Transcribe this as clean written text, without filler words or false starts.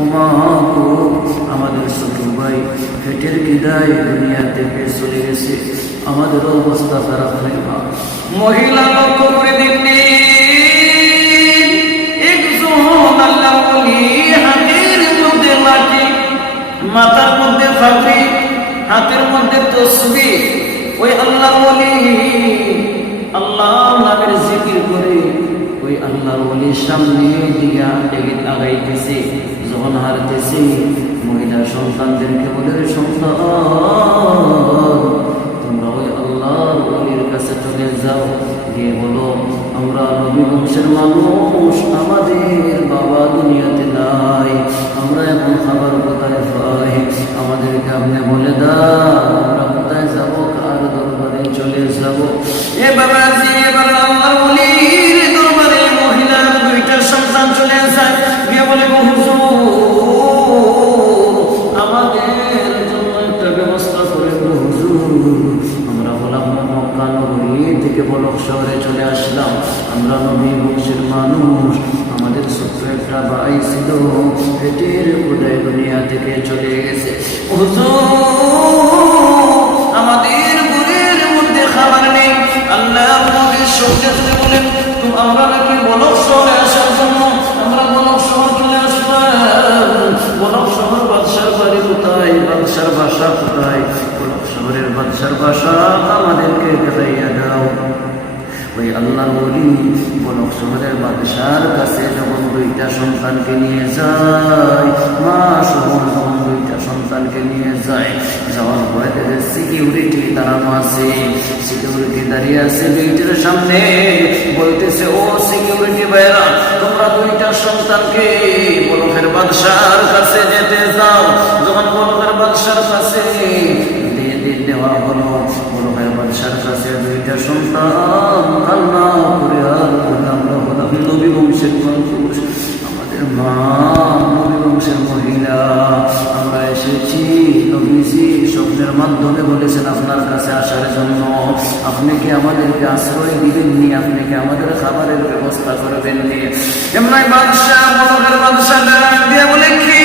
ওমা আমাদের ছোট ভাই পেটের গিদায় দুনিয়া থেকে চলে গেছে, আমাদের অবস্থা খারাপ হয় না। মহিলা লক্ষ্য করে দেখবে একজন আল্লাহ ওলি, হাতের মধ্যে লাঠি, মাথার মধ্যে ফাঁকি, হাতের মধ্যে তসবিহ। ওই আল্লাহ ওলি আল্লাহ নামের জিকির করে ওই আল্লাহ ওলির সামনে দিয়া আগাইতেছে। যখন হারতেছে মহিলা সন্তানদেরকে বলে, সন্তান তোমরা ওই আল্লাহর ওলির কাছে চলে যাও, গিয়ে বলো আমরা নবী বংশের মানুষ, আমাদের বাবা দুনিয়াতে নাই, আমরা এখন খাবার কোথায় পাই, আমাদেরকে আপনি বলে দাও আমরা কোথায় যাবো, কার দরবারে চলে যাবো। এ বাবাজি, এবার আল্লাহ ওলির দরবারে মহিলার দুইটা সন্তান চলে যায়, গিয়ে বলে হুজুর আমাদের জন্য একটা ব্যবস্থা করে হুজুর, আমরা বললাম মক্কা নগরী থেকে বলক শহরে চলে আসলাম, আমরা নবী বংশের মানুষ, আমাদের ছোট্ট একটা ভাই ছিল পেটের কোথায় দুনিয়া থেকে চলে গেছে, হুজুর আমাদের ঘরের মধ্যে খাবার নেই। আল্লাহ আমাদের সঙ্গে যদি বলেন তো আমরা নাকি বলক শহরে আসার জন্য আমরা বলক শহর চলে আসলাম। বলক শহর বাদশার বাড়ি কোথায়, বাদশার বাসা কোথায়, বলক শহরের বাদশার বাসা আমাদেরকে দেখাইয়া দাও। ওই আল্লাহ ওলি বলক শহরের বাদশার কাছে যখন দুইটা সন্তানকে নিয়ে যায়, মা শহর যখন দুইটা সন্তানকে নিয়ে যায়, যাওয়ার পরে দেখে সিকিউরিটি দাঁড়ানো আছে, সিকিউরিটি দাঁড়িয়ে আছে গেটের সামনে, বলতেছে ও সিকিউরিটি ভাইরা তোমরা দুইটা সন্তানকে বলকের বাদশার কাছে যেতে যাও। যখন বলকের বাদশার কাছে দেওয়া হলো, বলকের বাদশার কাছে দুইটা সন্তান আল্লাহ করে আর আমরা হলাম নবী বংশের মানুষ, আমাদের মা নবী বংশের মহিলা, আমরা এসেছি নবীজি স্বপ্নের মাধ্যমে বলেছেন আপনার কাছে আসার জন্য, আপনি কি আমাদেরকে আশ্রয় দিবেননি, আপনি কি আমাদের খাবারের ব্যবস্থা করবেননি। এমন বাদশাহ বলকের বাদশাহ দিয়ে বলে কি